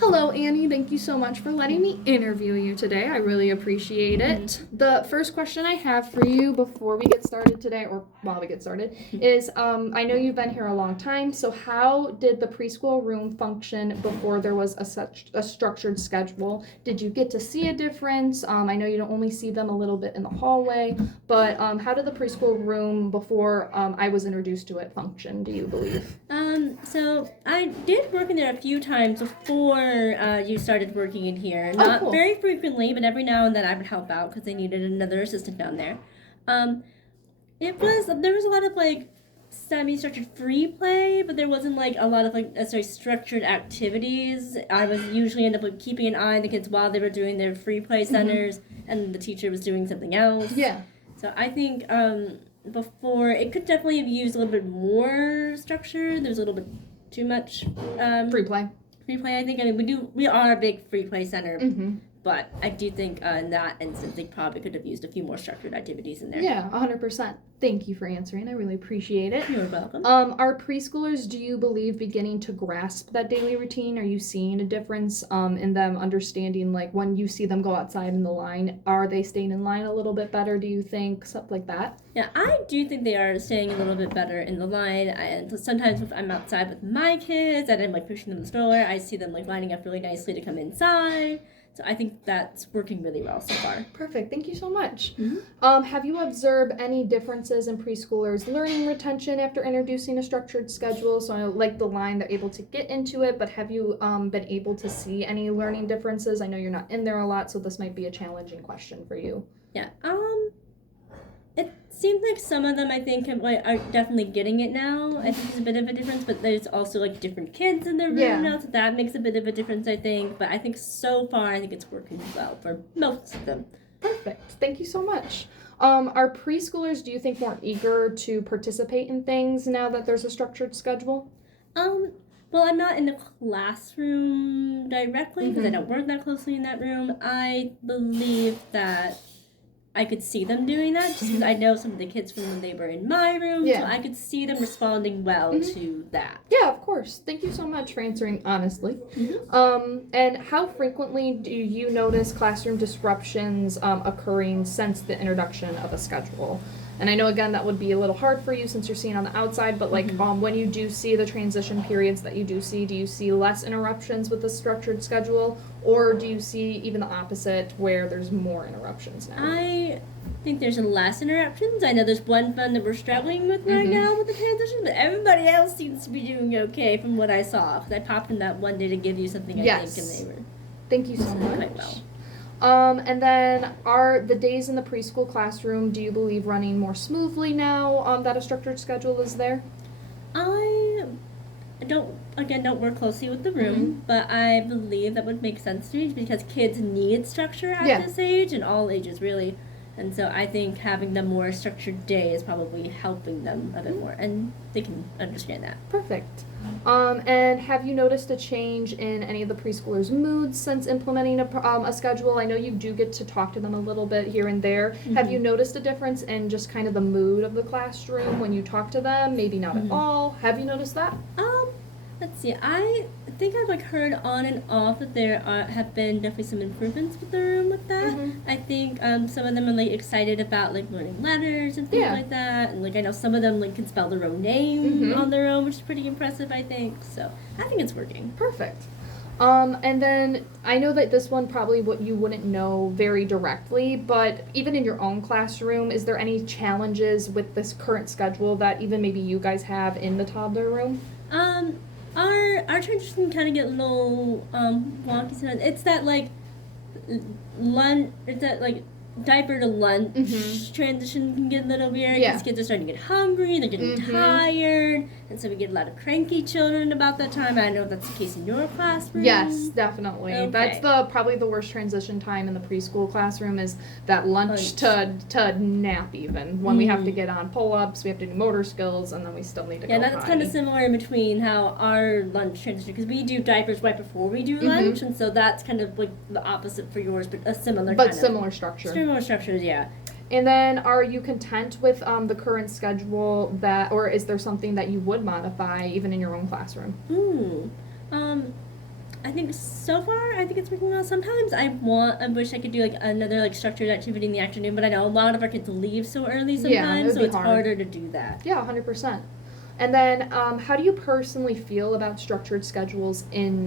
Hello, Annie. Thank you so much for letting me interview you today. I really appreciate it. The first question I have for you before we get started today, or while we get started, is I know you've been here a long time, so how did the preschool room function before there was a structured schedule? Did you get to see a difference? I know you don't only see them a little bit in the hallway, but how did the preschool room before I was introduced to it function, do you believe? So I did work in there a few times before you started working in here. Not cool. very frequently, but every now and then I would help out because they needed another assistant down there. There was a lot of like semi-structured free play, but there wasn't like a lot of like necessarily structured activities. I was usually end up like keeping an eye on the kids while they were doing their free play centers, and the teacher was doing something else. Yeah. So I think before it could definitely have used a little bit more structure. There's a little bit too much Free play. free play. I think. I mean, we are a big free play center, Mm-hmm. but I do think in that instance they probably could have used a few more structured activities in there. Yeah, 100%. Thank you for answering. I really appreciate it. You're welcome. Are preschoolers, do you believe, beginning to grasp that daily routine? Are you seeing a difference in them understanding, like, when you see them go outside in the line, are they staying in line a little bit better, do you think? Stuff like that? Yeah, I do think they are staying a little bit better in the line. And sometimes if I'm outside with my kids and I'm like pushing them in the stroller, I see them like lining up really nicely to come inside. So I think that's working really well so far. Perfect. Thank you so much. Mm-hmm. Have you observed any differences in preschoolers' learning retention after introducing a structured schedule? So, I know, like the line, they're able to get into it, but have you been able to see any learning differences? I know you're not in there a lot, so this might be a challenging question for you. Yeah. It seems like some of them I think are definitely getting it now. I think there's a bit of a difference, but there's also like different kids in the room now, so that makes a bit of a difference, I think. But I think so far, I think it's working well for most of them. Perfect. Thank you so much. Are preschoolers, do you think, more eager to participate in things now that there's a structured schedule? Well, I'm not in the classroom directly because I don't work that closely in that room. I believe that I could see them doing that just because I know some of the kids from when they were in my room, so I could see them responding well to that. Yeah, of course. Thank you so much for answering honestly. And how frequently do you notice classroom disruptions occurring since the introduction of a schedule? And I know, again, that would be a little hard for you since you're seeing on the outside, but like when you do see the transition periods that you do you see less interruptions with the structured schedule, or do you see even the opposite where there's more interruptions now? I think there's less interruptions. I know there's one fund that we're struggling with right now with the transition, but everybody else seems to be doing okay from what I saw. Because I popped in that one day to give you something, I think, and they were Thank you so much. quite well. And then are the days in the preschool classroom, do you believe, running more smoothly now that a structured schedule is there? I don't work closely with the room, but I believe that would make sense to me because kids need structure at this age, and all ages really. And so I think having the more structured day is probably helping them a bit more, and they can understand that. Perfect. And have you noticed a change in any of the preschoolers' moods since implementing a schedule? I know you do get to talk to them a little bit here and there. Have you noticed a difference in just kind of the mood of the classroom when you talk to them? Maybe not at all. Have you noticed that? Let's see. I think I've like heard on and off that there have been definitely some improvements with the room with that. I think some of them are like excited about like learning letters and things like that, and like I know some of them like can spell their own name on their own, which is pretty impressive. I think so. I think it's working. Perfect. And then I know that this one probably what you wouldn't know very directly, but even in your own classroom, is there any challenges with this current schedule that even maybe you guys have in the toddler room? Our transition kind of get a little wonky sometimes. It's that like lunch. It's that like diaper to lunch transition can get a little weird because kids are starting to get hungry. They're getting tired, and so we get a lot of cranky children about that time. I know that's the case in your classroom. Yes, definitely. Okay. That's probably the worst transition time in the preschool classroom is that lunch to nap even. When we have to get on pull-ups, we have to do motor skills, and then we still need to go potty. Yeah, that's kind of similar in between how our lunch transition, because we do diapers right before we do lunch, and so that's kind of like the opposite for yours, but a similar similar structure. Similar structures, yeah. And then, are you content with the current schedule or is there something that you would modify even in your own classroom? I I think so far, I think it's working well. Sometimes I wish I could do like another like structured activity in the afternoon, but I know a lot of our kids leave so early Yeah, it sometimes, would so be it's hard. harder to do that. Yeah, 100%. And then, how do you personally feel about structured schedules in,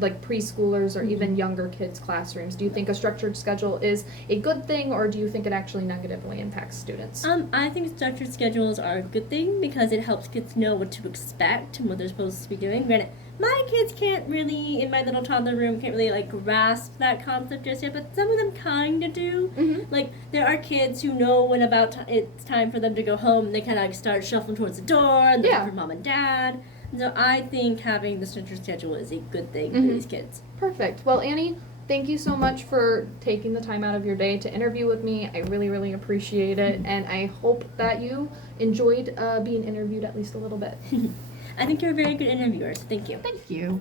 like preschoolers or even younger kids' classrooms? Do you think a structured schedule is a good thing, or do you think it actually negatively impacts students? I think structured schedules are a good thing because it helps kids know what to expect and what they're supposed to be doing. Granted, my kids can't really, in my little toddler room, can't really like grasp that concept just yet, but some of them kind of do. Mm-hmm. Like, there are kids who know when it's time for them to go home, and they kind of like start shuffling towards the door, and they're Yeah. for mom and dad. And so I think having the structured schedule is a good thing for Mhm. these kids. Perfect. Well, Annie, thank you so much for taking the time out of your day to interview with me. I really, really appreciate it, and I hope that you enjoyed being interviewed at least a little bit. I think you're a very good interviewer, so thank you. Thank you.